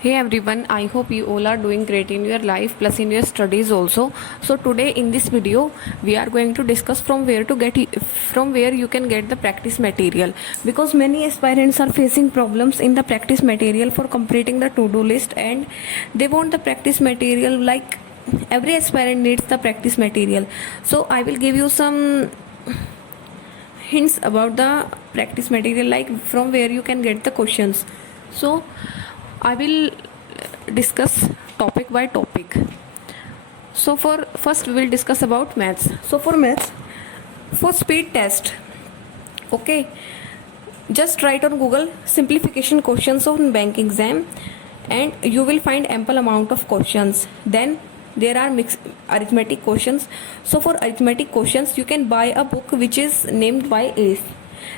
Hey everyone, I hope you all are doing great in your life plus in your studies also. So today in this video we are going to discuss from where you can get the practice material, because many aspirants are facing problems in the practice material for completing the to-do list, and they want the practice material. Like every aspirant needs the practice material. So I will give you some hints about the practice material, like from where you can get the questions. So I will discuss topic by topic. So for first we will discuss about maths. So for maths, for speed test, okay, just write on Google simplification questions on bank exam, and you will find ample amount of questions. Then there are mixed arithmetic questions. So for arithmetic questions you can buy a book which is named by ACE.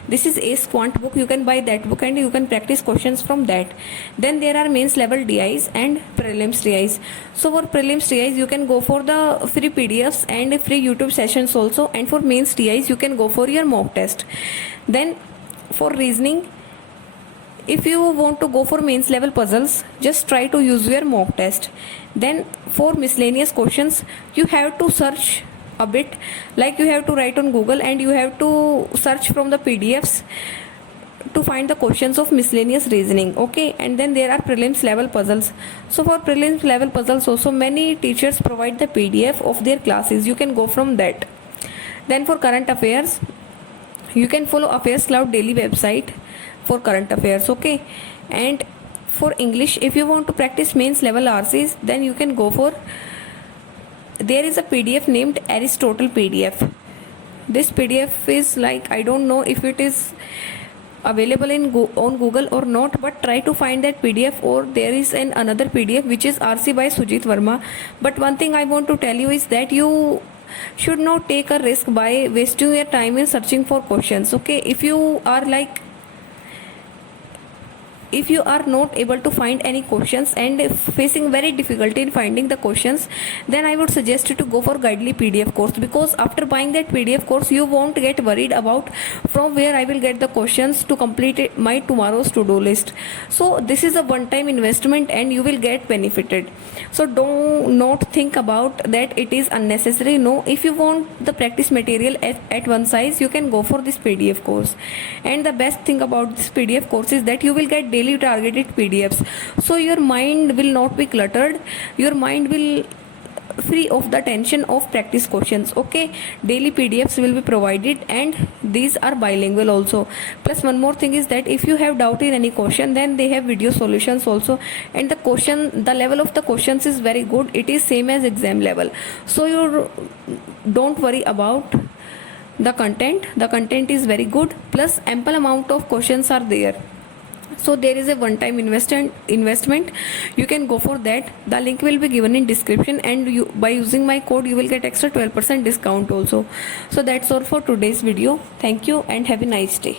This is ACE quant book. You can buy that book and you can practice questions from that. Then there are mains level DIs and prelims DIs. So for prelims DIs you can go for the free PDFs and free YouTube sessions also, and for mains DIs you can go for your mock test. Then for reasoning, if you want to go for mains level puzzles, just try to use your mock test. Then for miscellaneous questions you have to search a bit, like you have to write on Google and you have to search from the PDFs to find the questions of miscellaneous reasoning, okay. And then there are prelims level puzzles. So for prelims level puzzles also many teachers provide the PDF of their classes. You can go from that. Then for current affairs, you can follow Affairs Cloud daily website for current affairs, okay. And for English, if you want to practice mains level RCs, then you can go for, there is a PDF named Aristotle PDF. This PDF is like, I don't know if it is available on Google or not, but try to find that PDF. Or there is another PDF which is RC by Sujit Verma. But one thing I want to tell you is that you should not take a risk by wasting your time in searching for questions, okay. If you are not able to find any questions and facing very difficulty in finding the questions, then I would suggest you to go for Guidely PDF course, because after buying that PDF course you won't get worried about from where I will get the questions to complete my tomorrow's to-do list. So this is a one-time investment and you will get benefited. So do not think about that it is unnecessary. No, if you want the practice material at one size, you can go for this PDF course. And the best thing about this PDF course is that you will get daily targeted PDFs, so your mind will not be cluttered. Your mind will free of the tension of practice questions, okay. Daily PDFs will be provided and these are bilingual also. Plus one more thing is that if you have doubt in any question, then they have video solutions also, and the level of the questions is very good. It is same as exam level, so you don't worry about the content is very good, plus ample amount of questions are there. So there is a one-time investment. You can go for that. The link will be given in description, and by using my code you will get extra 12% discount also. So that's all for today's video. Thank you and have a nice day.